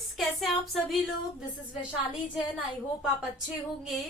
Friends, कैसे आप सभी लोग। This is Vaishali Jain. I hope आप अच्छे होंगे,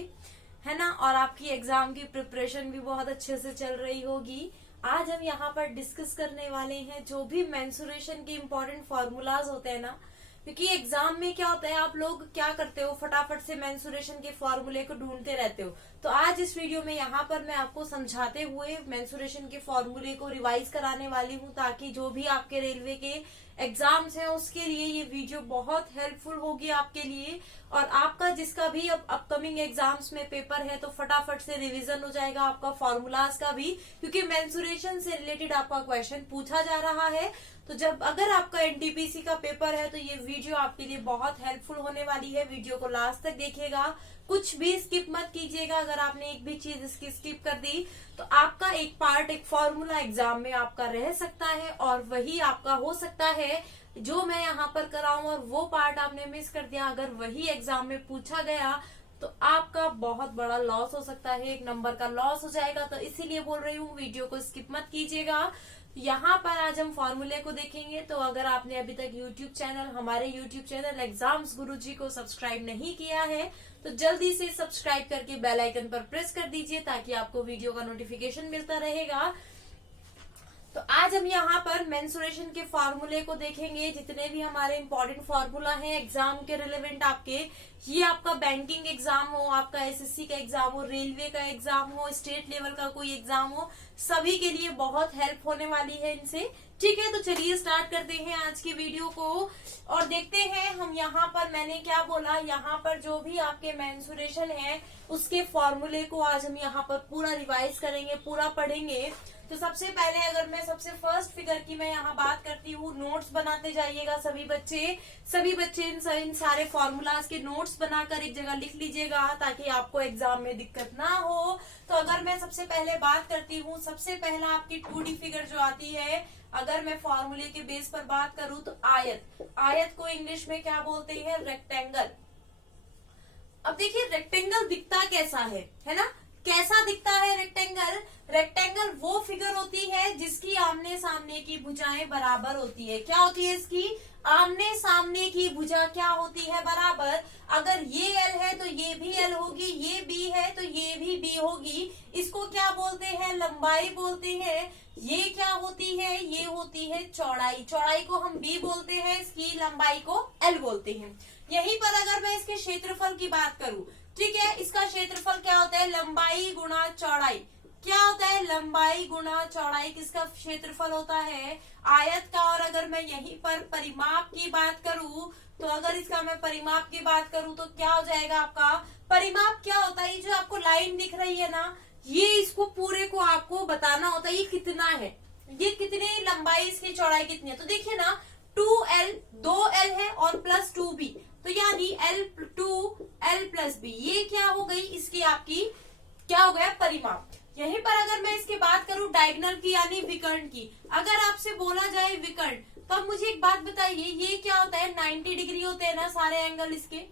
है ना। और आपकी एग्जाम की प्रिपरेशन भी बहुत अच्छे से चल रही होगी। आज हम यहाँ पर डिस्कस करने वाले हैं जो भी मेंसुरेशन के इम्पोर्टेंट फॉर्मूलाज होते हैं ना, क्योंकि एग्जाम में क्या होता है, आप लोग क्या करते हो, फटाफट से मेंसुरेशन के फॉर्मूले को ढूंढते रहते हो। तो आज इस वीडियो में यहाँ पर मैं आपको समझाते हुए मेंसुरेशन के फॉर्मूले को रिवाइज कराने वाली हूँ, ताकि जो भी आपके रेलवे के एग्जाम्स हैं उसके लिए ये वीडियो बहुत हेल्पफुल होगी आपके लिए। और आपका जिसका भी अब अपकमिंग एग्जाम्स में पेपर है तो फटाफट से रिवीजन हो जाएगा आपका फॉर्मूलाज का भी, क्योंकि मेंसुरेशन से रिलेटेड आपका क्वेश्चन पूछा जा रहा है। तो जब अगर आपका एनटीपीसी का पेपर है तो ये वीडियो आपके लिए बहुत हेल्पफुल होने वाली है। वीडियो को लास्ट तक देखिएगा, कुछ भी स्किप मत कीजिएगा। अगर आपने एक भी चीज इसकी स्किप कर दी तो आपका एक पार्ट, एक फॉर्मूला एग्जाम में आपका रह सकता है, और वही आपका हो सकता है जो मैं यहाँ पर कराऊं, और वो पार्ट आपने मिस कर दिया, अगर वही एग्जाम में पूछा गया तो आपका बहुत बड़ा लॉस हो सकता है, एक नंबर का लॉस हो जाएगा। तो इसीलिए बोल रही हूँ वीडियो को स्किप मत कीजिएगा। यहाँ पर आज हम फॉर्मूले को देखेंगे। तो अगर आपने अभी तक हमारे यूट्यूब चैनल एग्जाम्स गुरुजी को सब्सक्राइब नहीं किया है तो जल्दी से सब्सक्राइब करके बेल आइकन पर प्रेस कर दीजिए, ताकि आपको वीडियो का नोटिफिकेशन मिलता रहेगा। तो आज हम यहाँ पर मेंसुरेशन के फॉर्मूले को देखेंगे। जितने भी हमारे इम्पोर्टेंट फॉर्मूला हैं एग्जाम के रिलेवेंट आपके, ये आपका बैंकिंग एग्जाम हो, आपका एसएससी का एग्जाम हो, रेलवे का एग्जाम हो, स्टेट लेवल का कोई एग्जाम हो, सभी के लिए बहुत हेल्प होने वाली है इनसे। ठीक है, तो चलिए स्टार्ट करते हैं आज की वीडियो को और देखते हैं हम यहाँ पर मैंने क्या बोला। यहाँ पर जो भी आपके मेंसुरेशन है उसके फॉर्मूले को आज हम यहाँ पर पूरा रिवाइज करेंगे, पूरा पढ़ेंगे। तो सबसे पहले अगर मैं सबसे फर्स्ट फिगर की मैं यहाँ बात करती हूँ, नोट्स बनाते जाइएगा सभी बच्चे इन सारे फॉर्मूलाज के नोट्स बनाकर एक जगह लिख लीजिएगा, ताकि आपको एग्जाम में दिक्कत ना हो। तो अगर मैं सबसे पहले बात करती हूँ, सबसे पहला आपकी 2D फिगर जो आती है, अगर मैं फॉर्मूले के बेस पर बात करूँ तो आयत को इंग्लिश में क्या बोलते हैं, रेक्टेंगल। अब देखिए रेक्टेंगल दिखता कैसा है ना, कैसा दिखता है रेक्टेंगल वो फिगर होती है जिसकी आमने सामने की भुजाएं बराबर होती है। क्या होती है इसकी आमने सामने की भुजा क्या होती है, बराबर। अगर ये एल है तो ये भी एल होगी, ये बी है तो ये भी बी होगी। इसको क्या बोलते हैं, लंबाई बोलते हैं। ये क्या होती है, ये होती है चौड़ाई को हम बी बोलते हैं, इसकी लंबाई को एल बोलते हैं। यहीं पर अगर मैं इसके क्षेत्रफल की बात करूं, ठीक है, इसका क्षेत्रफल क्या होता है, लंबाई गुणा चौड़ाई। क्या होता है, लंबाई गुणा चौड़ाई किसका क्षेत्रफल होता है, आयत का। और अगर मैं यहीं पर परिमाप की बात करूं तो अगर इसका मैं परिमाप की बात करूं तो क्या हो जाएगा आपका, परिमाप क्या होता है, ये जो आपको लाइन दिख रही है ना, ये इसको पूरे को आपको बताना होता है ये कितना है, ये कितनी लंबाई, इसकी चौड़ाई कितनी है। तो देखिए ना 2L 2L है और प्लस 2B, तो यानी L प्लस बी, ये क्या हो गई, इसकी आपकी क्या हो गया, परिमाप। यहीं पर अगर मैं इसकी बात करूं डायगोनल की यानी विकर्ण की, अगर आपसे बोला जाए विकर्ण, तो अब मुझे एक बात बताइए, ये क्या होता है, 90 डिग्री होते हैं ना सारे एंगल इसके।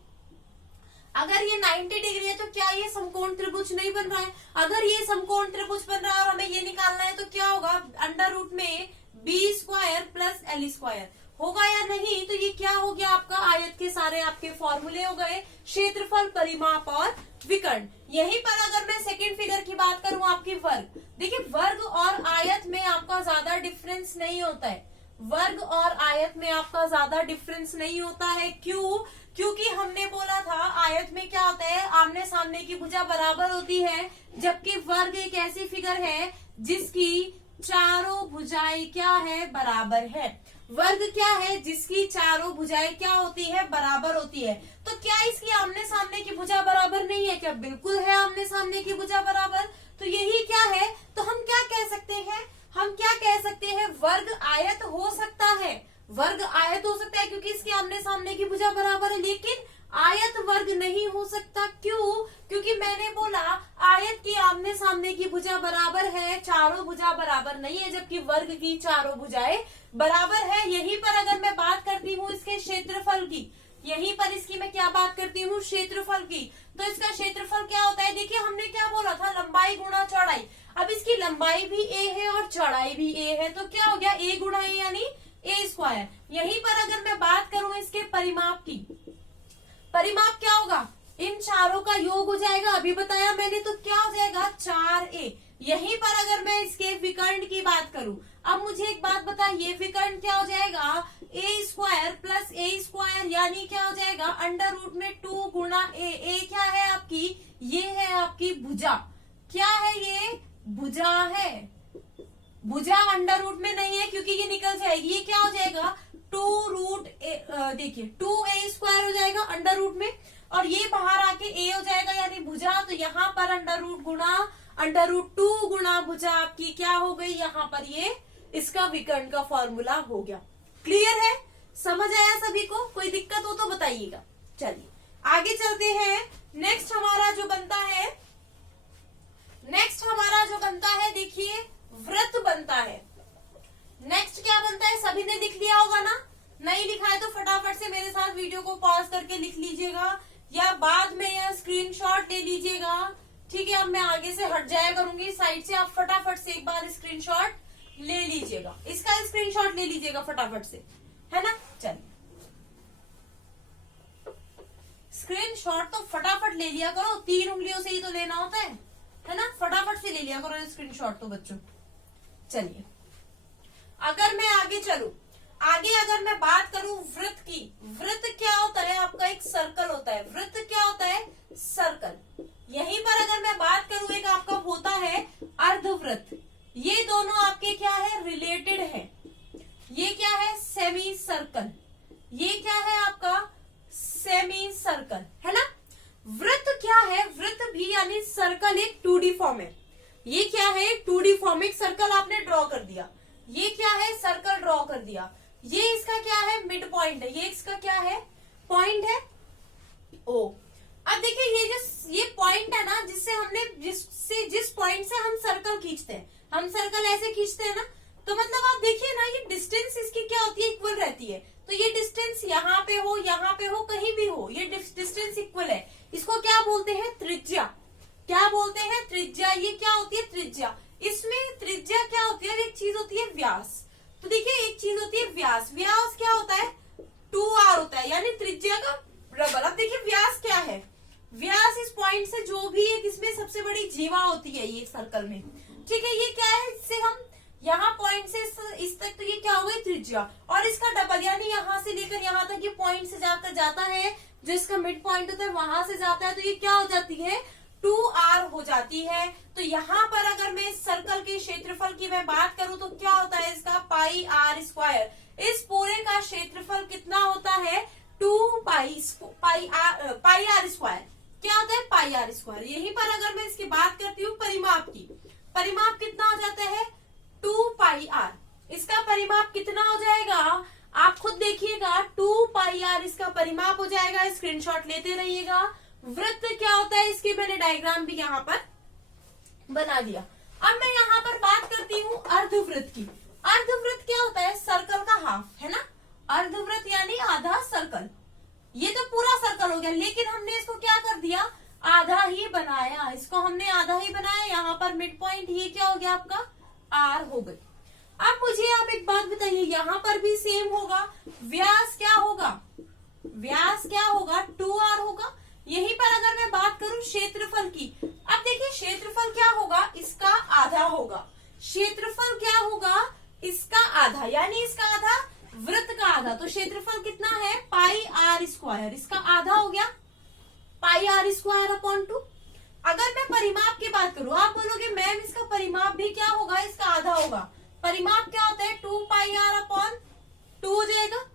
अगर ये 90 डिग्री है तो क्या ये समकोण त्रिभुज नहीं बन रहा है। अगर ये समकोण त्रिभुज बन रहा है और हमें ये निकालना है तो क्या होगा, अंडर रूट में B square plus L square होगा या नहीं। तो ये क्या हो गया आपका, आयत के सारे आपके फॉर्मूले हो गए, क्षेत्रफल, परिमाप और विकर्ण। यहीं पर अगर मैं सेकंड फिगर की बात करूं, आपकी वर्ग, देखिए वर्ग और आयत में आपका ज्यादा डिफरेंस नहीं होता है, वर्ग और आयत में आपका ज्यादा डिफरेंस नहीं होता है। क्यों, क्योंकि हमने बोला था आयत में क्या होता है, आमने सामने की भुजा बराबर होती है, जबकि वर्ग एक ऐसी फिगर है जिसकी चारों भुजाएं क्या है, बराबर है। वर्ग क्या है, जिसकी चारों भुजाएं क्या होती है, बराबर होती है। तो क्या इसकी आमने सामने की भुजा बराबर नहीं है, क्या बिल्कुल है आमने सामने की भुजा बराबर। तो यही क्या है, तो हम क्या कह सकते हैं, वर्ग आयत हो सकता है, वर्ग आयत हो सकता है क्योंकि इसके आमने सामने की भुजा बराबर है, लेकिन आयत वर्ग नहीं हो सकता। क्यों, क्योंकि मैंने बोला आयत की आमने सामने की भुजा बराबर है, चारों भुजा बराबर नहीं है, जबकि वर्ग की चारों भुजाएं बराबर है। यहीं पर अगर मैं बात करती हूँ इसके क्षेत्रफल की, यहीं पर इसकी मैं क्या बात करती हूँ, क्षेत्रफल की, तो इसका क्षेत्रफल क्या होता है, देखिए हमने क्या बोला था, लंबाई गुणा चौड़ाई। अब इसकी लंबाई भी a है और चौड़ाई भी a है, तो क्या हो गया, a गुणा a यानी a स्क्वायर। यहीं पर अगर मैं बात करूं इसके परिमाप की, चारों का योग हो जाएगा, अभी बताया मैंने, तो क्या हो जाएगा 4a। यहीं पर अगर मैं इसके विकर्ण की बात करूं, अब मुझे एक बात बता, ये विकर्ण क्या हो जाएगा a square plus a square, यानी क्या हो जाएगा अंडर रूट में 2 गुणा a क्या है आपकी, ये है आपकी भुजा। क्या है ये, भुजा है। भुजा अंडर रूट में नहीं है क्योंकि ये निकल जाएगी, ये क्या हो जाएगा 2 रूट देखिए 2a स्क्वायर हो जाएगा अंडर रूट में, और ये बाहर आके a हो जाएगा यानी भुजा। तो यहाँ पर अंडर रूट गुणा अंडर रूट 2 गुणा भुजा आपकी क्या हो गई, यहाँ पर ये इसका विकर्ण का फॉर्मूला हो गया। क्लियर है, समझ आया सभी को, कोई दिक्कत हो तो बताइएगा। चलिए आगे चलते हैं। नेक्स्ट हमारा जो बनता है देखिए वृत्त बनता है। नेक्स्ट क्या बनता है, सभी ने लिख लिया होगा ना, नहीं लिखा है तो फटाफट से मेरे साथ वीडियो को पॉज करके लिख लीजिएगा, या बाद में या स्क्रीनशॉट ले लीजिएगा। ठीक है, अब मैं आगे से हट जाया करूंगी साइड से, आप फटाफट से एक बार स्क्रीनशॉट ले लीजिएगा, इसका स्क्रीनशॉट ले लीजिएगा फटाफट से, है ना। चलिए स्क्रीनशॉट तो फटाफट ले लिया करो, 3 उंगलियों से ही तो लेना होता है ना, फटाफट से ले लिया करो स्क्रीनशॉट तो बच्चों। चलिए अगर मैं आगे चलूं, आगे अगर मैं बात करूं वृत्त की, वृत्त क्या होता है आपका, एक सर्कल होता है। वृत्त क्या होता है, सर्कल। यहीं पर अगर मैं बात करूं, एक आपका होता है अर्धवृत्त। ये दोनों आपके क्या है, रिलेटेड है। ये क्या है, सेमी सर्कल। ये क्या है आपका, सेमी सर्कल, है ना। वृत्त क्या है, वृत्त भी यानी सर्कल एक 2D फॉर्म है। ये क्या है, 2D फॉर्म, एक सर्कल आपने ड्रॉ कर दिया। ये क्या है, सर्कल ड्रॉ कर दिया। ये इसका क्या है, मिड पॉइंट है। ये इसका क्या है, पॉइंट है ओ। अब देखिए ये पॉइंट है ना, जिस पॉइंट से हम सर्कल खींचते हैं, हम सर्कल ऐसे खींचते हैं ना, तो मतलब आप देखिए ना, ये डिस्टेंस इसकी क्या होती है, इक्वल रहती है। तो ये डिस्टेंस यहाँ पे हो, कहीं भी हो, ये डिस्टेंस इक्वल है। इसको क्या बोलते हैं, त्रिज्या। क्या बोलते हैं, त्रिज्या। ये क्या होती है, त्रिज्या। इसमें त्रिज्या क्या होती है, एक चीज होती है व्यास। तो देखिए एक चीज होती है व्यास। व्यास क्या होता है, 2r होता है, यानी त्रिज्या का डबल। अब देखिए व्यास क्या है, व्यास इस पॉइंट से जो भी एक इसमें सबसे बड़ी जीवा होती है ये सर्कल में, ठीक है। ये क्या है, इससे हम यहाँ पॉइंट से इस तक, तो ये क्या हो गई त्रिज्या, और इसका डबल यानी यहाँ से लेकर यहाँ तक ये पॉइंट से जाकर जाता है, जो इसका मिड पॉइंट होता है वहां से जाता है, तो ये क्या हो जाती है, 2r हो जाती है। तो यहाँ पर अगर मैं इस सर्कल के क्षेत्रफल की मैं बात करूं तो क्या होता है इसका, पाई आर स्क्वायर। इस पूरे का क्षेत्रफल कितना होता है, 2 पाई आर स्क्वायर। क्या होता है, पाई आर स्क्वायर। यहीं पर अगर मैं इसकी बात करती हूँ परिमाप की, परिमाप कितना हो जाता है, 2 पाई आर। इसका परिमाप कितना हो जाएगा, आप खुद देखिएगा, 2 पाई आर इसका परिमाप हो जाएगा। स्क्रीनशॉट लेते रहिएगा। वृत्त क्या होता है, इसकी मैंने डायग्राम भी यहाँ पर बना दिया। अब मैं यहाँ पर बात करती हूँ अर्धवृत्त की। अर्धवृत्त क्या होता है, सर्कल का हाफ, है ना। अर्धवृत्त यानी आधा सर्कल। ये तो पूरा सर्कल हो गया, लेकिन हमने इसको क्या कर दिया, आधा ही बनाया। इसको हमने आधा ही बनाया। यहाँ पर मिड पॉइंट ये क्या हो गया आपका, आर हो गई। अब मुझे आप एक बात बताइए, यहाँ पर भी सेम होगा। व्यास क्या होगा, व्यास क्या होगा, 2r होगा। यहीं पर अगर मैं बात करूं क्षेत्रफल की, अब देखिए क्षेत्रफल क्या होगा, इसका आधा होगा। क्षेत्रफल क्या होगा, इसका आधा, यानी इसका आधा, वृत्त का आधा। तो क्षेत्रफल कितना है, पाई आर स्क्वायर। इसका आधा हो गया, पाई आर स्क्वायर अपॉन 2। अगर मैं परिमाप की बात करूं, आप बोलोगे मैम इसका परिमाप भी क्या होगा, इसका आधा होगा। परिमाप क्या होता है, 2 पाई आर अपॉन 2 हो जाएगा।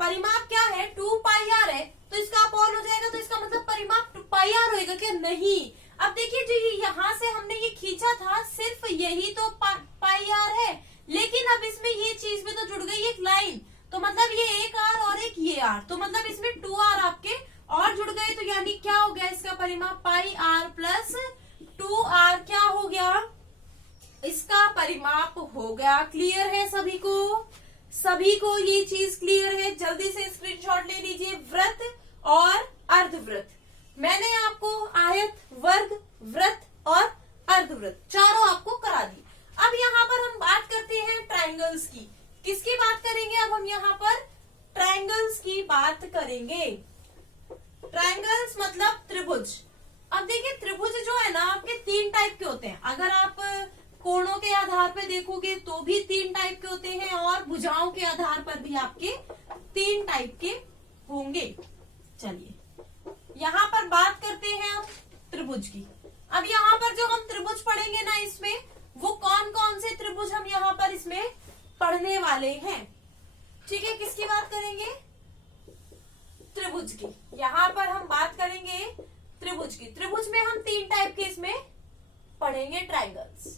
परिमाप क्या है, 2 पाई आर है, तो इसका अपॉन हो जाएगा। तो इसका मतलब परिमाप 2 पाई आर होगा क्या, नहीं। अब देखिए जो यहाँ से हमने ये खींचा था, सिर्फ यही तो पाई आर है, लेकिन अब इसमें ये चीज भी तो जुड़ गई, एक लाइन। तो मतलब ये एक आर और एक ये आर, तो मतलब इसमें 2r आपके और जुड़ गए। तो यानी क्या हो गया, इसका परिमाप पाई आर प्लस 2r क्या हो गया, इसका परिमाप हो गया। क्लियर है सभी को, सभी को ये चीज क्लियर है। जल्दी से स्क्रीनशॉट ले लीजिए। वृत्त और अर्धवृत्त, मैंने आपको आयत, वर्ग, वृत्त और अर्धवृत्त चारों आपको करा दी। अब यहाँ पर हम बात करते हैं ट्रायंगल्स की। किसकी बात करेंगे, अब हम यहाँ पर ट्रायंगल्स की बात करेंगे। ट्रायंगल्स मतलब त्रिभुज। अब देखिए त्रिभुज जो है ना आपके 3 टाइप के होते हैं। अगर आप कोणों के आधार पर देखोगे तो भी 3 टाइप के होते हैं, और भुजाओं के आधार पर भी आपके 3 टाइप के होंगे। चलिए यहाँ पर बात करते हैं हम त्रिभुज की। अब यहाँ पर जो हम त्रिभुज पढ़ेंगे ना, इसमें वो कौन कौन से त्रिभुज हम यहाँ पर इसमें पढ़ने वाले हैं। ठीक है, किसकी बात करेंगे? त्रिभुज की। यहाँ पर हम बात करेंगे त्रिभुज की। त्रिभुज में हम 3 टाइप के इसमें पढ़ेंगे ट्रायंगल्स।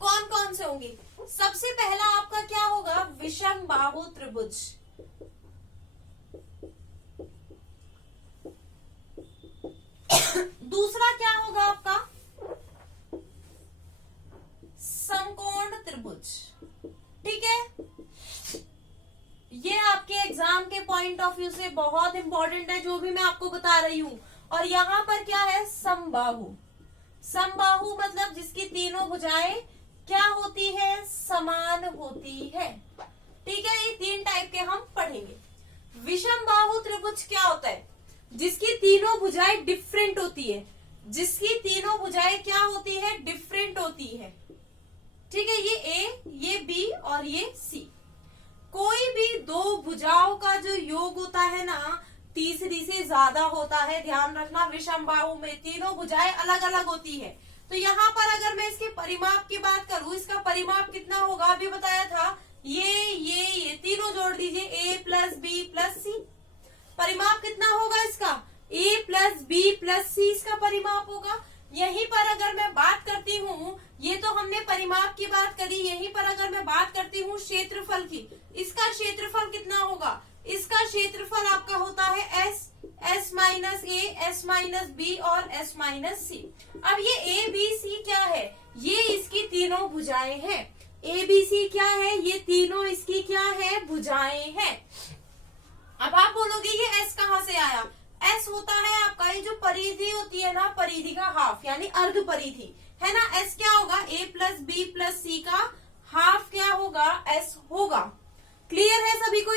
कौन कौन से होंगे? सबसे पहला आपका क्या होगा? विषम बाहु त्रिभुज। दूसरा क्या होगा आपका? समकोण त्रिभुज। ठीक है, ये आपके एग्जाम के पॉइंट ऑफ व्यू से बहुत इंपॉर्टेंट है जो भी मैं आपको बता रही हूं। और यहाँ पर क्या है? समबाहु। समबाहु मतलब जिसकी तीनों भुजाएं क्या होती है? समान होती है। ठीक है, ये 3 टाइप के हम पढ़ेंगे। विषम बाहु त्रिभुज क्या होता है? जिसकी तीनों भुजाएं डिफरेंट होती है। जिसकी तीनों भुजाएं क्या होती है? डिफरेंट होती है। ठीक है, ये ए, ये बी और ये सी। कोई भी 2 भुजाओं का जो योग होता है ना, तीसरी से ज्यादा होता है। ध्यान रखना, विषम बाहु में तीनों भुजाएं अलग अलग होती है। तो यहाँ पर अगर मैं इसके परिमाप की बात करूं, इसका परिमाप कितना होगा? अभी बताया था, ये तीनों जोड़ दीजिए, a प्लस बी प्लस सी। परिमाप कितना होगा इसका? a प्लस बी प्लस सी इसका परिमाप होगा। यहीं पर अगर मैं बात करती हूँ, ये तो हमने परिमाप की बात करी, यहीं पर अगर मैं बात करती हूँ क्षेत्रफल की, इसका क्षेत्रफल कितना होगा? इसका क्षेत्रफल आपका होता है s, s माइनस ए, s माइनस बी और s माइनस सी। अब ये a b c क्या है? ये इसकी तीनों भुजाएं हैं। a b c क्या है? ये तीनों इसकी क्या है? भुजाएं हैं। अब आप बोलोगे ये s कहाँ से आया? s होता है आपका ये जो परिधि होती है ना, परिधि का हाफ यानी अर्ध परिधि है ना। s क्या होगा? a प्लस बी प्लस सी का हाफ क्या होगा? s होगा। क्लियर है सभी को?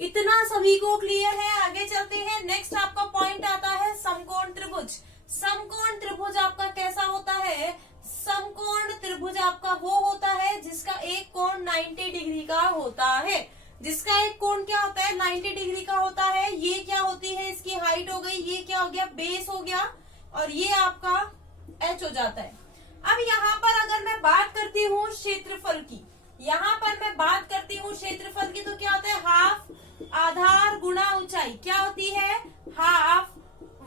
इतना सभी को क्लियर है? आगे चलते हैं। नेक्स्ट आपका पॉइंट आता है समकोण त्रिभुज। समकोण त्रिभुज आपका कैसा होता है? समकोण त्रिभुज आपका वो होता है जिसका एक कोण 90 डिग्री का होता है। जिसका एक कोण क्या होता है? 90 डिग्री का होता है। ये क्या होती है? इसकी हाइट हो गई। ये क्या हो गया? बेस हो गया। और ये आपका h हो जाता है। अब यहाँ पर अगर मैं बात करती हूँ क्षेत्रफल की, यहाँ पर मैं बात करती हूँ क्षेत्रफल की, तो क्या होता है? हाफ आधार गुणा ऊंचाई। क्या होती है? हाफ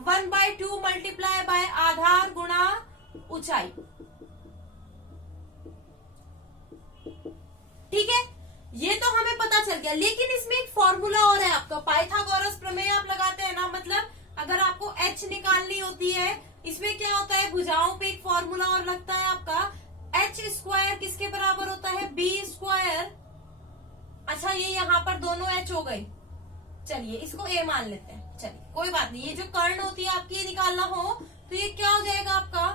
1/2 मल्टीप्लाई बाय आधार गुणा ऊंचाई। ठीक है, ये तो हमें पता चल गया। लेकिन इसमें एक फॉर्मूला और है आपका, पाइथागोरस प्रमेय आप लगाते हैं ना, मतलब अगर आपको h निकालनी होती है, इसमें क्या होता है? भुजाओं पे एक फॉर्मूला और लगता है आपका, h स्क्वायर किसके बराबर होता है? b square. अच्छा, ये यहाँ पर दोनों h हो गए। चलिए इसको a मान लेते हैं। चलिए कोई बात नहीं, ये जो कर्ण होती है आपकी, ये निकालना हो तो ये क्या हो जाएगा आपका?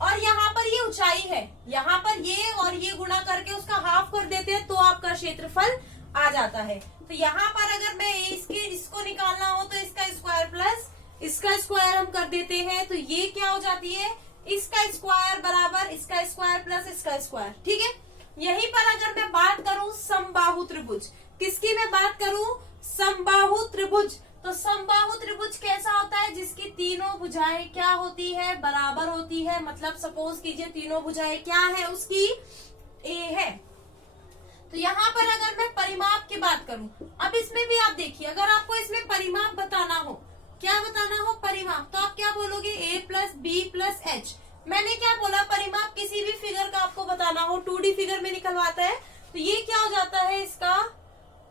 और यहाँ पर ये ऊंचाई है, यहाँ पर ये और ये गुणा करके उसका हाफ कर देते हैं तो आपका क्षेत्रफल आ जाता है। तो यहाँ पर अगर मैं इसको निकालना हो तो इसका स्क्वायर प्लस इसका स्क्वायर हम कर देते हैं, तो ये क्या हो जाती है? इसका स्क्वायर बराबर इसका स्क्वायर प्लस इसका स्क्वायर। ठीक है, यहीं पर अगर मैं बात करूं समबाहु त्रिभुज, किसकी मैं बात करूं? समबाहु त्रिभुज। तो समबाहु त्रिभुज कैसा होता है? जिसकी तीनों भुजाएं क्या होती है? बराबर होती है। मतलब सपोज कीजिए तीनों भुजाएं क्या है उसकी? a है। तो यहाँ पर अगर मैं परिमाप की बात करूं, अब इसमें भी आप देखिए, अगर आपको इसमें परिमाप बताना हो, क्या बताना हो? परिमाप, तो आप क्या बोलोगे? a plus B plus H. मैंने क्या बोला? परिमाप किसी भी फिगर का आपको बताना हो, 2D फिगर में निकलवाता है, तो ये क्या हो जाता है? इसका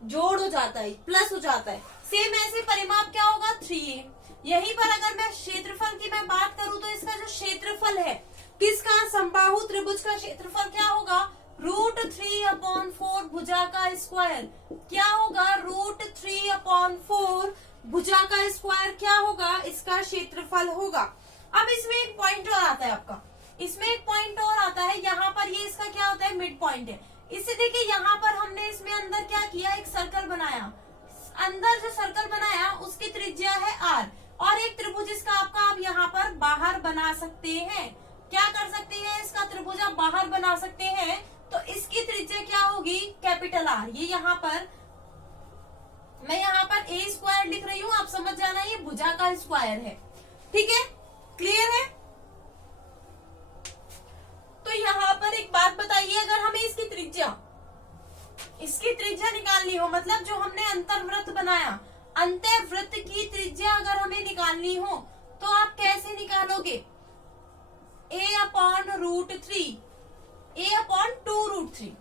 जोड़ हो जाता है, प्लस हो जाता है। सेम ऐसे परिमाप क्या होगा? 3a। यहीं पर अगर मैं क्षेत्रफल की मैं बात करूं तो इसका जो क्षेत्रफल है किसका? समबाहु त्रिभुज का क्षेत्रफल क्या होगा? √3/4 भुजा का स्क्वायर। क्या होगा? √3/4 भुजा का स्क्वायर क्या होगा? इसका क्षेत्रफल होगा। अब इसमें एक पॉइंट और आता है आपका, इसमें एक पॉइंट और आता है। यहाँ पर ये इसका क्या होता है? मिड पॉइंट है। इससे देखिए यहाँ पर हमने इसमें अंदर क्या किया? एक सर्कल बनाया। अंदर जो सर्कल बनाया उसकी त्रिज्या है r, और एक त्रिभुज इसका आपका आप यहाँ पर बाहर बना सकते हैं। क्या कर सकते हैं, इसका त्रिभुज आप बाहर बना सकते हैं। तो इसकी त्रिज्या क्या होगी, कैपिटल R। ये यहाँ पर मैं यहाँ पर a स्क्वायर लिख रही हूँ, आप समझ जाना ये भुजा का स्क्वायर है। ठीक है, क्लियर है। तो यहाँ पर एक बात बताइए, अगर हमें इसकी त्रिज्या निकालनी हो, मतलब जो हमने अंतर्वृत्त बनाया, अंतर्वृत्त की त्रिज्या अगर हमें निकालनी हो तो आप कैसे निकालोगे, a/√3, a/2√3,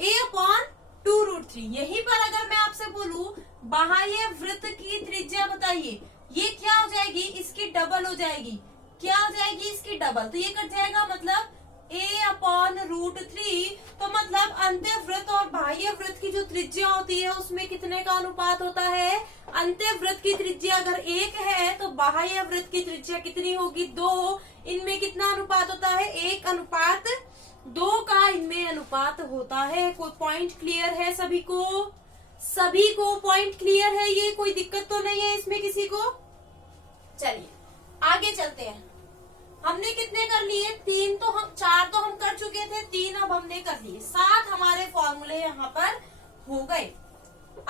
a/2√3। यहीं पर अगर मैं आपसे बोलूं बाह्य वृत्त की त्रिज्या बताइए, ये क्या हो जाएगी, इसकी डबल हो जाएगी। क्या हो जाएगी, इसकी डबल। तो ये कट जाएगा, मतलब a/√3। तो मतलब अंतःवृत्त और बाह्य वृत्त की जो त्रिज्या होती है उसमें कितने का अनुपात होता है, अंतःवृत्त की त्रिज्या अगर 1 है तो बाह्य वृत्त की त्रिज्या कितनी होगी, 2। इनमें कितना अनुपात होता है, 1:2 का इनमें अनुपात होता है। कोई पॉइंट क्लियर है सभी को? सभी को पॉइंट क्लियर है, ये कोई दिक्कत तो नहीं है इसमें किसी को? चलिए आगे चलते हैं। हमने कितने कर लिए, 4 तो हम कर चुके थे, 3 अब हमने कर लिए, 7 हमारे फॉर्मूले यहाँ पर हो गए।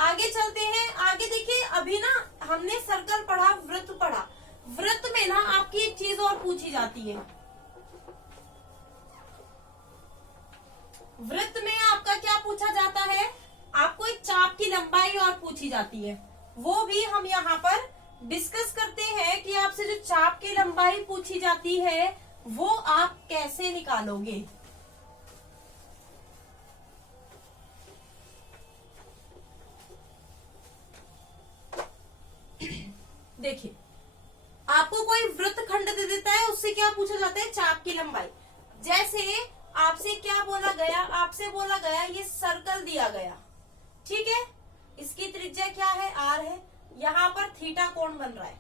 आगे चलते हैं। आगे देखिए, अभी ना हमने सर्कल पढ़ा, वृत्त पढ़ा। वृत्त में ना आपकी एक चीज और पूछी जाती है। वृत्त में आपका क्या पूछा जाता है, आपको एक चाप की लंबाई और पूछी जाती है। वो भी हम यहाँ पर डिस्कस करते हैं कि आपसे जो चाप की लंबाई पूछी जाती है वो आप कैसे निकालोगे। देखिए, आपको कोई वृत्त खंड दे देता है, उससे क्या पूछा जाता है, चाप की लंबाई। जैसे आपसे क्या बोला गया, आपसे बोला गया ये सर्कल दिया गया, ठीक है, इसकी त्रिज्या क्या है, r है। यहाँ पर थीटा कोण बन रहा है,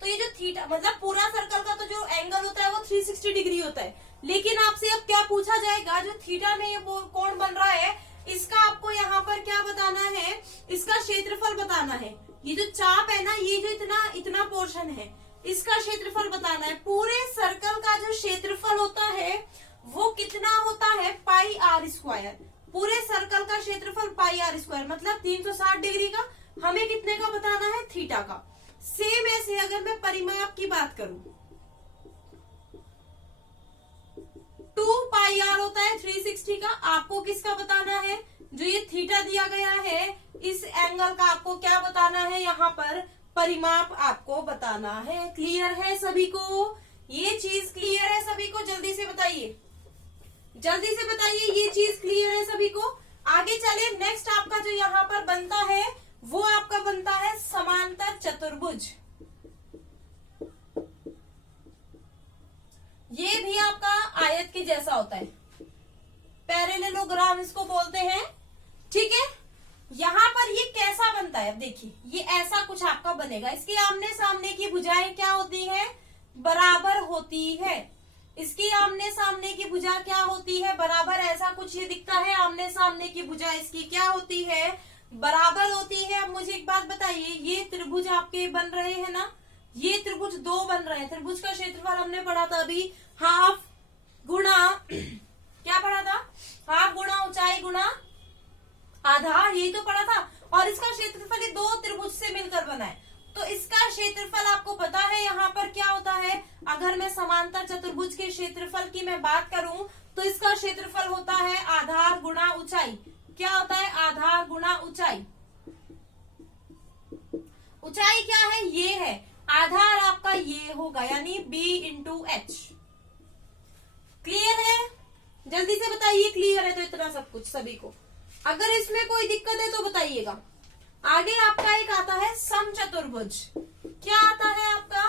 तो ये जो थीटा मतलब पूरा सर्कल का तो जो एंगल होता है वो 360 डिग्री होता है। लेकिन आपसे अब क्या पूछा जाएगा, जो थीटा में ये कोण बन रहा है इसका आपको यहाँ पर क्या बताना है, इसका क्षेत्रफल बताना है। ये जो चाप है ना, ये जो इतना पोर्शन है, इसका क्षेत्रफल बताना है। पूरे सर्कल का जो क्षेत्रफल होता है वो कितना होता है, πr²। पूरे सर्कल का क्षेत्रफल πr², मतलब 360 डिग्री का। हमें कितने का बताना है, थीटा का। सेम ऐसे अगर मैं परिमाप की बात करूं, 2πr होता है 360 का। आपको किसका बताना है, जो ये थीटा दिया गया है, इस एंगल का आपको क्या बताना है, यहाँ पर परिमाप आपको बताना है। क्लियर है सभी को? ये चीज क्लियर है सभी को? जल्दी से बताइए, जल्दी से बताइए, ये चीज क्लियर है सभी को? आगे चले। नेक्स्ट आपका जो यहाँ पर बनता है वो आपका बनता है समांतर चतुर्भुज। ये भी आपका आयत के जैसा होता है, पैरेललोग्राम इसको बोलते हैं, ठीक है। यहाँ पर ये कैसा बनता है, अब देखिए, ये ऐसा कुछ आपका बनेगा। इसके आमने सामने की भुजाएं क्या होती है, बराबर होती है। इसकी आमने सामने की भुजा क्या होती है, बराबर। ऐसा कुछ ये दिखता है, आमने सामने की भुजा इसकी क्या होती है, बराबर होती है। अब मुझे एक बात बताइए, ये त्रिभुज आपके बन रहे हैं ना, ये त्रिभुज 2 बन रहे हैं। त्रिभुज का क्षेत्रफल हमने पढ़ा था अभी, हाफ गुणा क्या पढ़ा था, हाफ गुणा ऊंचाई गुणा आधार, यही तो पढ़ा था। और इसका क्षेत्रफल ये 2 त्रिभुज से मिलकर बना है, तो इसका क्षेत्रफल आपको पता है यहाँ पर क्या होता है। अगर मैं समांतर चतुर्भुज के क्षेत्रफल की मैं बात करूं तो इसका क्षेत्रफल होता है आधार गुणा ऊंचाई। क्या होता है, आधार गुणा ऊंचाई। ऊंचाई क्या है, ये है। आधार आपका ये होगा, यानी b इंटू एच। क्लियर है? जल्दी से बताइए, क्लियर है तो इतना सब कुछ सभी को। अगर इसमें कोई दिक्कत है तो बताइएगा। आगे आपका एक आता है समचतुर्भुज। क्या आता है आपका,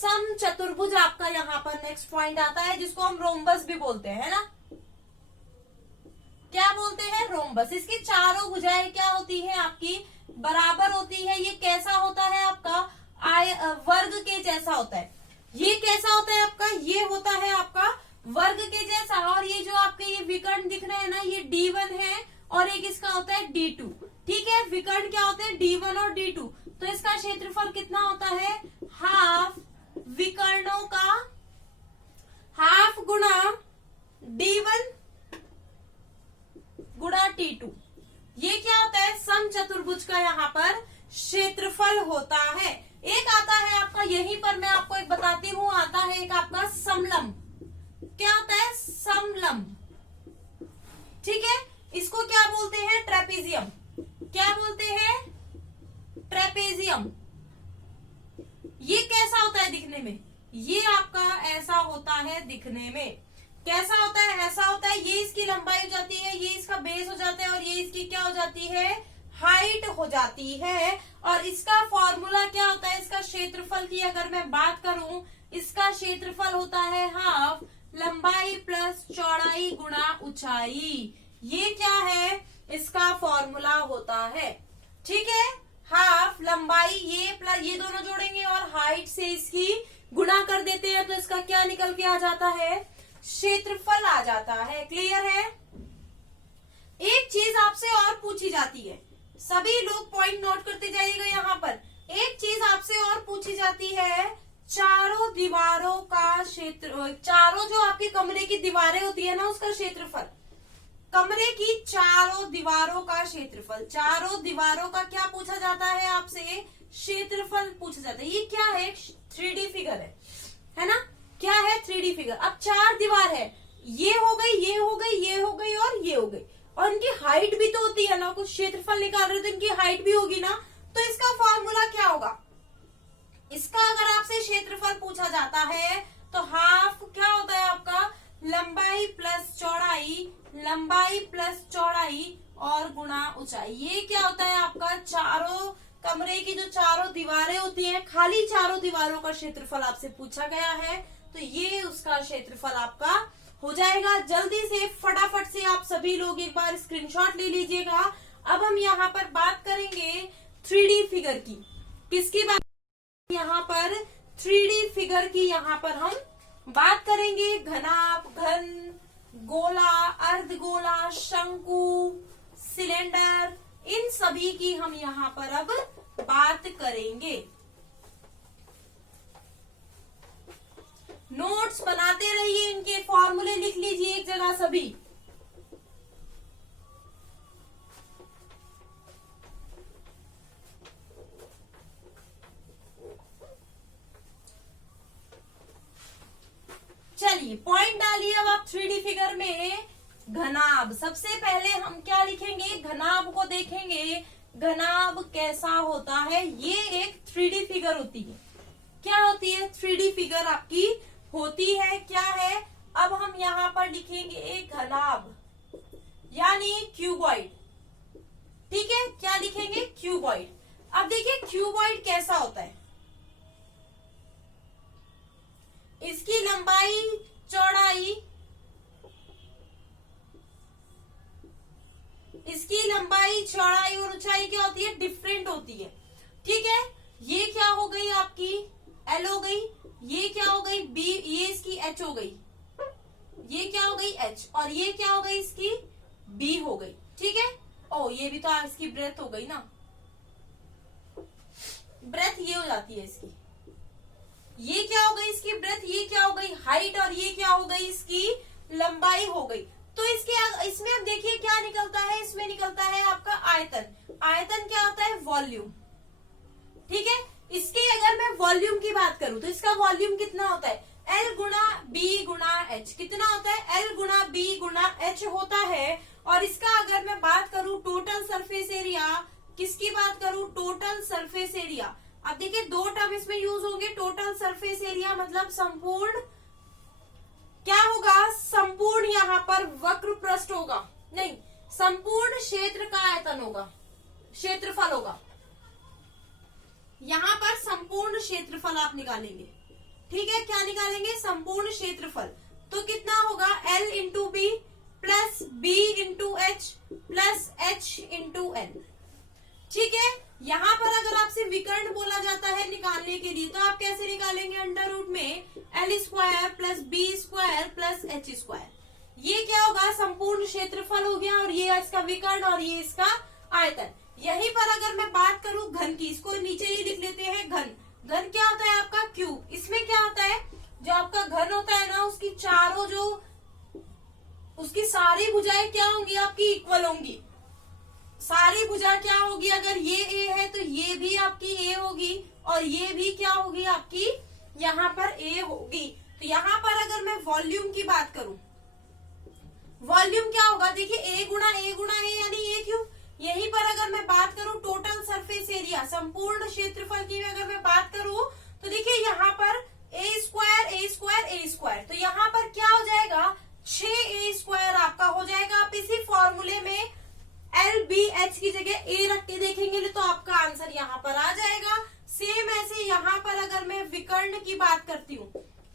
समचतुर्भुज आपका यहाँ पर नेक्स्ट पॉइंट आता है, जिसको हम रोम्बस भी बोलते हैं, है ना। क्या बोलते हैं, रोम्बस। इसकी चारों भुजाएं क्या होती हैं आपकी, बराबर होती है। ये कैसा होता है आपका, वर्ग के जैसा होता है। ये कैसा होता है आपका, ये होता है आपका वर्ग के जैसा। और ये जो आपके ये विकर्ण दिख रहे और एक इसका होता है D2। ठीक है, विकर्ण क्या होते हैं D1 और D2। तो इसका क्षेत्रफल कितना होता है, हाफ विकर्णों का हाफ गुणा D1 गुणा T2। ये क्या होता है, समचतुर्भुज का यहाँ पर क्षेत्रफल होता है। एक आता है आपका, यहीं पर मैं आपको एक बताती हूँ, आता है एक आपका समलंब। क्या होता है, समलंब। ठीक है, इसको क्या बोलते हैं, ट्रेपेजियम। क्या बोलते हैं, ट्रेपेजियम। ये कैसा होता है दिखने में, ये आपका ऐसा होता है दिखने में। कैसा होता है, ऐसा होता है। ये इसकी लंबाई हो जाती है, ये इसका बेस हो जाता है, और ये इसकी क्या हो जाती है, हाइट हो जाती है। और इसका फॉर्मूला क्या होता है, इसका क्षेत्रफल की अगर मैं बात करूं, इसका क्षेत्रफल होता है हाफ लंबाई प्लस चौड़ाई गुणा ऊंचाई। ये क्या है, इसका फॉर्मूला होता है। ठीक है, हाफ लंबाई ये प्लस ये दोनों जोड़ेंगे और हाइट से इसकी गुणा कर देते हैं, तो इसका क्या निकल के आ जाता है, क्षेत्रफल आ जाता है। क्लियर है। एक चीज आपसे और पूछी जाती है, सभी लोग पॉइंट नोट करते जाइएगा। यहाँ पर एक चीज आपसे और पूछी जाती है, चारों दीवारों का क्षेत्र, चारों जो आपके कमरे की दीवारें होती है ना, उसका क्षेत्रफल। कमरे की चारों दीवारों का क्षेत्रफल, चारों दीवारों का क्या पूछा जाता है आपसे, क्षेत्रफल पूछा जाता है। ये क्या है, 3D फिगर है ना, क्या है 3D फिगर। अब 4 दीवार है, ये हो गई, ये हो गई, ये हो गई और ये हो गई, और इनकी हाइट भी तो होती है ना, कुछ क्षेत्रफल निकाल रहे हो तो इनकी हाइट भी होगी ना। तो इसका फॉर्मूला क्या होगा, इसका अगर आपसे क्षेत्रफल पूछा जाता है तो हाफ क्या होता है आपका, लंबाई प्लस चौड़ाई, लंबाई प्लस चौड़ाई और गुणा ऊंचाई। ये क्या होता है आपका, चारों कमरे की जो चारों दीवारें होती हैं, खाली चारों दीवारों का क्षेत्रफल आपसे पूछा गया है, तो ये उसका क्षेत्रफल आपका हो जाएगा। जल्दी से फटाफट से आप सभी लोग एक बार स्क्रीनशॉट ले लीजिएगा। अब हम यहाँ पर बात करेंगे 3D फिगर की। किसकी बात, यहाँ पर 3D फिगर की यहाँ पर हम बात करेंगे। घनाभ, घन, गोला, अर्धगोला, शंकु, सिलेंडर, इन सभी की हम यहाँ पर अब बात करेंगे। नोट्स बनाते रहिए, इनके फॉर्मूले लिख लीजिए एक जगह सभी। चलिए पॉइंट डालिए अब आप 3D फिगर में। घनाभ, सबसे पहले हम क्या लिखेंगे, घनाभ को देखेंगे। घनाभ कैसा होता है, ये एक 3D फिगर होती है। क्या होती है, 3D फिगर आपकी होती है। क्या है, अब हम यहाँ पर लिखेंगे एक घनाभ यानी क्यूबॉइड। ठीक है, क्या लिखेंगे, क्यूबॉइड। अब देखिए क्यूबॉइड कैसा होता है, इसकी लंबाई चौड़ाई, इसकी लंबाई चौड़ाई और ऊंचाई क्या होती है, डिफरेंट होती है। ठीक है, ये क्या हो गई आपकी L हो गई, ये क्या हो गई B, ये इसकी H हो गई, ये क्या हो गई H, और ये क्या हो गई इसकी B हो गई। ठीक है, ओ ये भी तो इसकी ब्रेथ हो गई ना, ब्रेथ ये हो जाती है इसकी। ये क्या हो गई इसकी ब्रेथ, ये क्या हो गई हाइट, और ये क्या हो गई इसकी लंबाई हो गई। तो इसमें अब देखिए क्या निकलता है, इसमें निकलता है आपका आयतन। आयतन क्या होता है, वॉल्यूम। ठीक है, इसके अगर मैं वॉल्यूम की बात करूं तो इसका वॉल्यूम कितना होता है, L गुणा B गुणा H। कितना होता है, L गुणा B गुणा H होता है। और इसका अगर मैं बात करूं टोटल सरफेस एरिया, किसकी बात करूं, टोटल सरफेस एरिया। अब देखिए दो टर्म इसमें यूज होंगे, टोटल सरफेस एरिया मतलब संपूर्ण, क्या होगा, संपूर्ण यहाँ पर वक्र पृष्ठ होगा, नहीं संपूर्ण क्षेत्र का आयतन होगा, क्षेत्रफल होगा। यहाँ पर संपूर्ण क्षेत्रफल आप निकालेंगे। ठीक है, क्या निकालेंगे, संपूर्ण क्षेत्रफल। तो कितना होगा, L into B plus B into H plus H into L। ठीक है, यहाँ पर अगर आपसे विकर्ण बोला जाता है निकालने के लिए, तो आप कैसे निकालेंगे, अंडर रूट में L square plus B square plus H square. ये क्या होगा, इसका संपूर्ण क्षेत्रफल हो गया, और ये इसका विकर्ण, और ये इसका आयतन। यहीं पर अगर मैं बात करूं घन की, इसको नीचे ही लिख लेते हैं घन। घन क्या होता है आपका क्यूब। इसमें क्या होता है, जो आपका घन होता है ना, उसकी चारों जो उसकी सारी भुजाएं क्या होंगी आपकी इक्वल होंगी। सारी भुजा क्या होगी, अगर ये ए है तो ये भी आपकी ए होगी, और ये भी क्या होगी आपकी यहाँ पर ए होगी। तो यहाँ पर अगर मैं वॉल्यूम की बात करूं, वॉल्यूम क्या होगा, देखिए ए गुणा ए यानी ए क्यूब। यहीं पर अगर मैं बात करूं टोटल सरफेस एरिया, संपूर्ण क्षेत्रफल की अगर मैं बात करूं, तो देखिए यहाँ पर ए स्क्वायर, तो यहाँ पर क्या हो जाएगा 6a स्क्वायर आपका हो जाएगा। आप इसी फॉर्मूले में LBH की जगह ए रख के देखेंगे तो आपका आंसर यहाँ पर आ जाएगा। सेम ऐसे यहाँ पर अगर मैं विकर्ण की बात करती हूँ,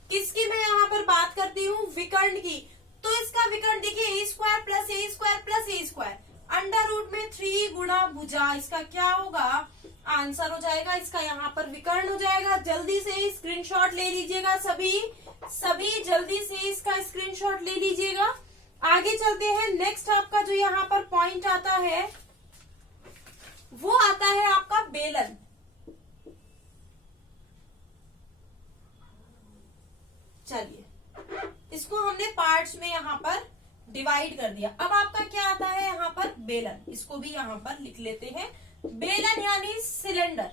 किसकी मैं यहाँ पर बात करती हूँ, विकर्ण की, तो इसका विकर्ण देखिए ए स्क्वायर प्लस ए स्क्वायर अंडर रूट में 3 गुणा भुजा, इसका क्या होगा आंसर हो जाएगा, इसका यहाँ पर विकर्ण हो जाएगा। जल्दी से स्क्रीनशॉट ले लीजिएगा, सभी जल्दी से इसका स्क्रीनशॉट ले लीजिएगा। आगे चलते हैं। नेक्स्ट आपका जो यहाँ पर पॉइंट आता है वो आता है आपका बेलन। चलिए, इसको हमने पार्ट्स में यहाँ पर डिवाइड कर दिया। अब आपका क्या आता है यहाँ पर बेलन, इसको भी यहाँ पर लिख लेते हैं। बेलन यानी सिलेंडर।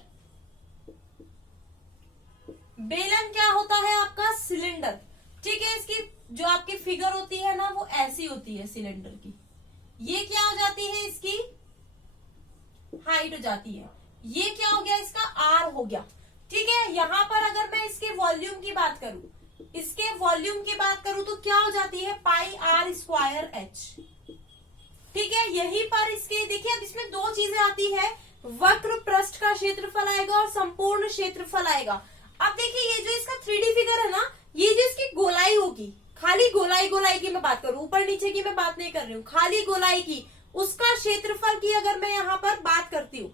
बेलन क्या होता है आपका सिलेंडर, ठीक है। इसकी जो आपकी फिगर होती है ना वो ऐसी होती है सिलेंडर की। ये क्या हो जाती है, इसकी हाइट हो जाती है। ये क्या हो गया, इसका आर हो गया, ठीक है। यहाँ पर अगर मैं इसके वॉल्यूम की बात करूं, तो क्या हो जाती है पाई आर स्क्वायर एच, ठीक है। यहीं पर इसके देखिए, अब इसमें दो चीजें आती है, वक्र पृष्ठ का क्षेत्रफल आएगा और संपूर्ण क्षेत्रफल आएगा। अब देखिए ये जो इसका 3D फिगर है ना, ये जो इसकी गोलाई होगी, खाली गोलाई की मैं बात करूं, ऊपर नीचे की मैं बात नहीं कर रही हूँ, खाली गोलाई की, उसका क्षेत्रफल की अगर मैं यहाँ पर बात करती हूँ,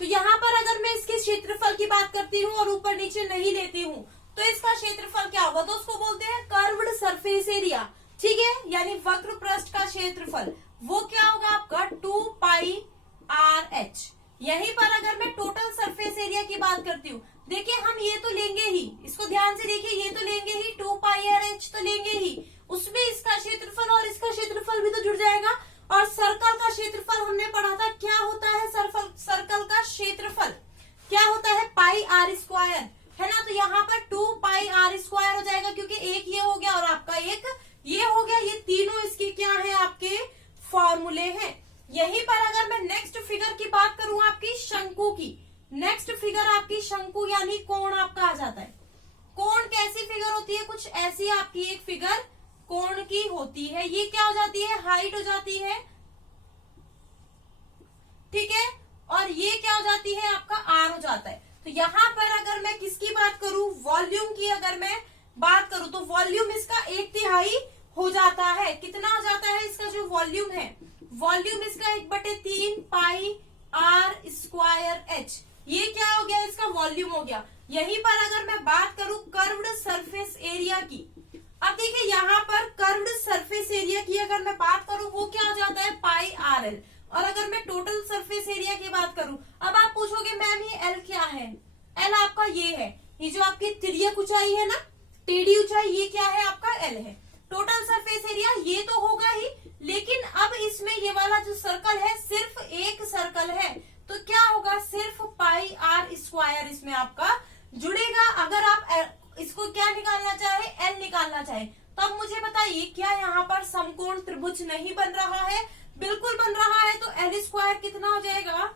तो यहाँ पर अगर मैं इसके क्षेत्रफल की बात करती हूँ और ऊपर नीचे नहीं लेती हूँ, तो इसका क्षेत्रफल क्या होगा, तो उसको बोलते हैं कर्व्ड सरफेस एरिया, ठीक है। यानी वक्र पृष्ठ का क्षेत्रफल वो क्या होगा आपका 2 पाई आर एच। यहीं पर अगर मैं टोटल सरफेस एरिया की बात करती हूँ, देखिए हम ये तो लेंगे ही, इसको ध्यान से देखिए, ये तो लेंगे ही 2 पाई आर एच तो लेंगे ही, उसमें इसका क्षेत्रफल और इसका क्षेत्रफल भी तो जुड़ जाएगा। और सर्कल का क्षेत्रफल हमने पढ़ा था, क्या होता है सर्कल का क्षेत्रफल क्या होता है पाई आर स्क्वायर, है ना। तो यहाँ पर 2 पाई आर स्क्वायर हो जाएगा, क्योंकि एक ये हो गया और आपका एक ये हो गया, ये तीनों इसके क्या है आपके फॉर्मूले हैं। यहीं पर अगर मैं नेक्स्ट फिगर की बात करूं आपकी शंकु की, नेक्स्ट फिगर आपकी शंकु यानी कोण आपका आ जाता है। कोण कैसी फिगर होती है, कुछ ऐसी आपकी एक फिगर कोण की होती है। ये क्या हो जाती है, हाइट हो जाती है, ठीक है। और ये क्या हो जाती है आपका आर हो जाता है। तो यहाँ पर अगर मैं किसकी बात करूं, वॉल्यूम की अगर मैं बात करूं, तो वॉल्यूम इसका 1/3 हो जाता है। कितना हो जाता है इसका जो वॉल्यूम है, वॉल्यूम इसका 1/3 पाई आर स्क्वायर एच। ये क्या हो गया, इसका वॉल्यूम हो गया। यहीं पर अगर मैं बात करूं कर्व्ड सरफेस एरिया की, अब देखिए यहाँ पर कर्व्ड सरफेस एरिया की अगर मैं बात करूं, वो क्या हो जाता है पाई आर एल। और अगर मैं टोटल सरफेस एरिया की बात करूं, अब आप पूछोगे मैम ये एल क्या है, एल आपका ये है, ये जो आपकी तिर्यक ऊंचाई है ना, टेढ़ी ऊंचाई, ये क्या है आपका एल है। टोटल सरफेस एरिया ये तो होगा ही, लेकिन अब इसमें ये वाला जो सर्कल है सिर्फ एक सर्कल है, तो क्या होगा सिर्फ पाई आर स्क्वायर इसमें आपका जुड़ेगा। अगर आप इसको क्या निकालना चाहे, एल निकालना चाहे, तो अब मुझे बताइए क्या यहाँ पर समकोण त्रिभुज नहीं बन रहा है, बिल्कुल बन रहा है। तो एल स्क्वायर कितना हो जाएगा,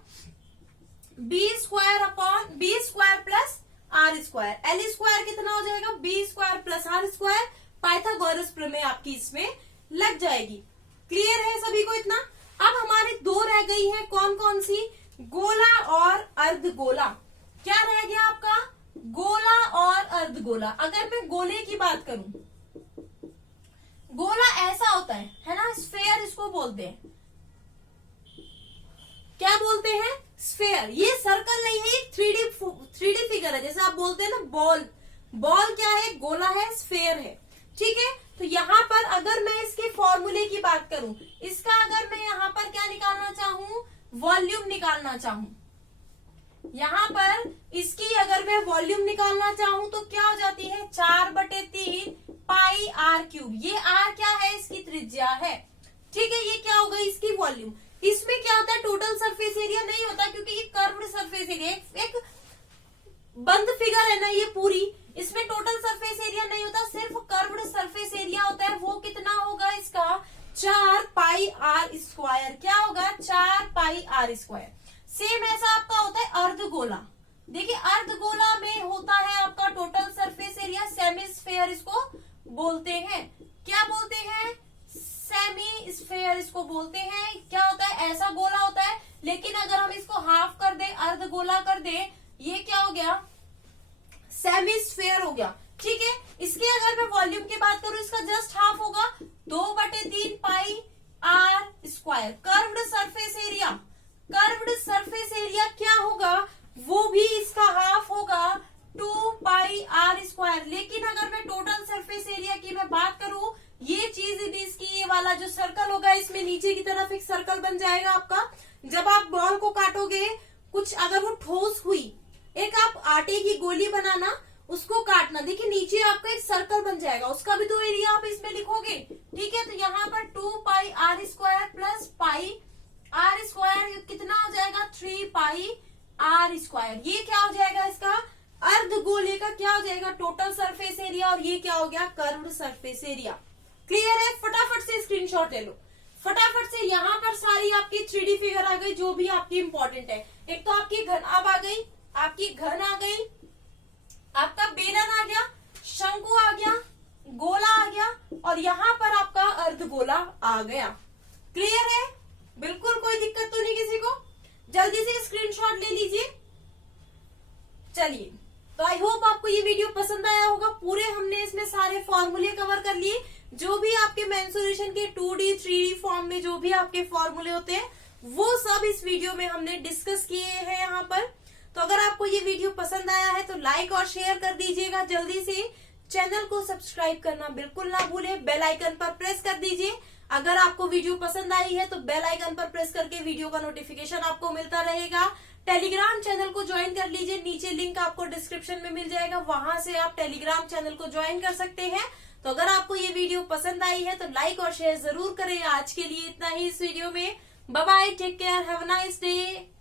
B square upon B square plus R square. L square कितना हो जाएगा, B square plus R square. Pythagoras प्रमेय आपकी इसमें लग जाएगी। क्लियर है सभी को इतना। अब हमारी दो रह गई है, कौन कौन सी, गोला और अर्धगोला। क्या रह गया आपका, गोला और अर्धगोला। अगर मैं गोले की बात करूं, गोला ऐसा होता है ना, स्फेयर इसको बोलते हैं, क्या बोलते हैं, स्फेयर। ये सर्कल नहीं है, एक 3D फिगर है, जैसे आप बोलते हैं ना बॉल, बॉल क्या है, गोला है, स्फेयर है। ठीक है। तो यहाँ पर अगर मैं इसके फॉर्मूले की बात करूं, इसका अगर मैं यहाँ पर क्या निकालना चाहूं, वॉल्यूम निकालना चाहूं, यहाँ पर इसकी अगर मैं वॉल्यूम निकालना चाहूं तो क्या हो जाती है, 4/3 पाई आर क्यूब। ये आर क्या है, इसकी त्रिज्या है, ठीक है। ये क्या होगा, इसकी वॉल्यूम। इसमें क्या होता है, टोटल सरफेस एरिया नहीं होता, क्योंकि ये कर्व्ड सरफेस एरिया एक बंद फिगर है ना ये पूरी, इसमें टोटल सरफेस एरिया नहीं होता, सिर्फ कर्व्ड सरफेस एरिया होता है। वो कितना होगा इसका, 4 पाई आर स्क्वायर। क्या होगा, 4 पाई आर स्क्वायर। सेम ऐसा आपका होता है अर्धगोला। देखिए अर्धगोला में होता है आपका total surface area, semi sphere इसको बोलते हैं। क्या बोलते हैं, सेमी स्फेयर इसको बोलते हैं। क्या होता है, ऐसा गोला होता है, लेकिन अगर हम इसको हाफ कर दे, अर्धगोला कर दे, ये क्या हो गया, सेमी स्फेयर हो गया, ठीक है। इसके अगर मैं वॉल्यूम की बात करूं, इसका जस्ट हाफ होगा, 2/3 pi r square. Curved surface area, curved surface area क्या होगा, वो भी इसका हाफ होगा, 2 पाई आर स्क्वायर। लेकिन अगर मैं टोटल सरफेस एरिया की मैं बात करूं, ये चीज भी इसकी, ये वाला जो सर्कल होगा, इसमें नीचे की तरफ एक सर्कल बन जाएगा आपका। जब आप बॉल को काटोगे, कुछ अगर वो ठोस हुई, एक आप आटे की गोली बनाना, उसको काटना, देखिए नीचे आपका एक सर्कल बन जाएगा, उसका भी तो एरिया आप इसमें लिखोगे, ठीक है। तो यहाँ पर 2 pi r square plus pi r square कितना हो जाएगा, 3 पाई आर स्क्वायर। ये क्या हो जाएगा, इसका अर्धगोले का क्या हो जाएगा, टोटल सरफेस एरिया, और ये क्या हो गया, कर्व्ड सरफेस एरिया। क्लियर है, फटाफट से स्क्रीनशॉट ले लो, फटाफट से। यहाँ पर सारी आपकी 3D फिगर आ गई, जो भी आपकी इंपॉर्टेंट है। एक तो आपकी घनाभ आ गई, आपकी घन आ गई, आपका बेलन आ गया, शंकु आ गया, गोला आ गया, और यहाँ पर आपका अर्धगोला आ गया। क्लियर है, बिल्कुल कोई दिक्कत तो नहीं किसी को। जल्दी से स्क्रीनशॉट ले लीजिए। चलिए, तो आई होप आपको ये वीडियो पसंद आया होगा। पूरे हमने इसमें सारे फॉर्मूले कवर कर लिए, जो भी आपके मेंसुरेशन के 2D 3D फॉर्म में जो भी आपके फॉर्मूले होते हैं, वो सब इस वीडियो में हमने डिस्कस किए हैं यहाँ पर। तो अगर आपको ये वीडियो पसंद आया है तो लाइक और शेयर कर दीजिएगा। जल्दी से चैनल को सब्सक्राइब करना बिल्कुल ना भूले, बेल आइकन पर प्रेस कर दीजिए। अगर आपको वीडियो पसंद आई है तो बेल आइकन पर प्रेस करके वीडियो का नोटिफिकेशन आपको मिलता रहेगा। टेलीग्राम चैनल को ज्वाइन कर लीजिए, नीचे लिंक आपको डिस्क्रिप्शन में मिल जाएगा, वहां से आप टेलीग्राम चैनल को ज्वाइन कर सकते हैं। तो अगर आपको ये वीडियो पसंद आई है तो लाइक और शेयर जरूर करें। आज के लिए इतना ही इस वीडियो में। Bye bye, take care, have a nice day.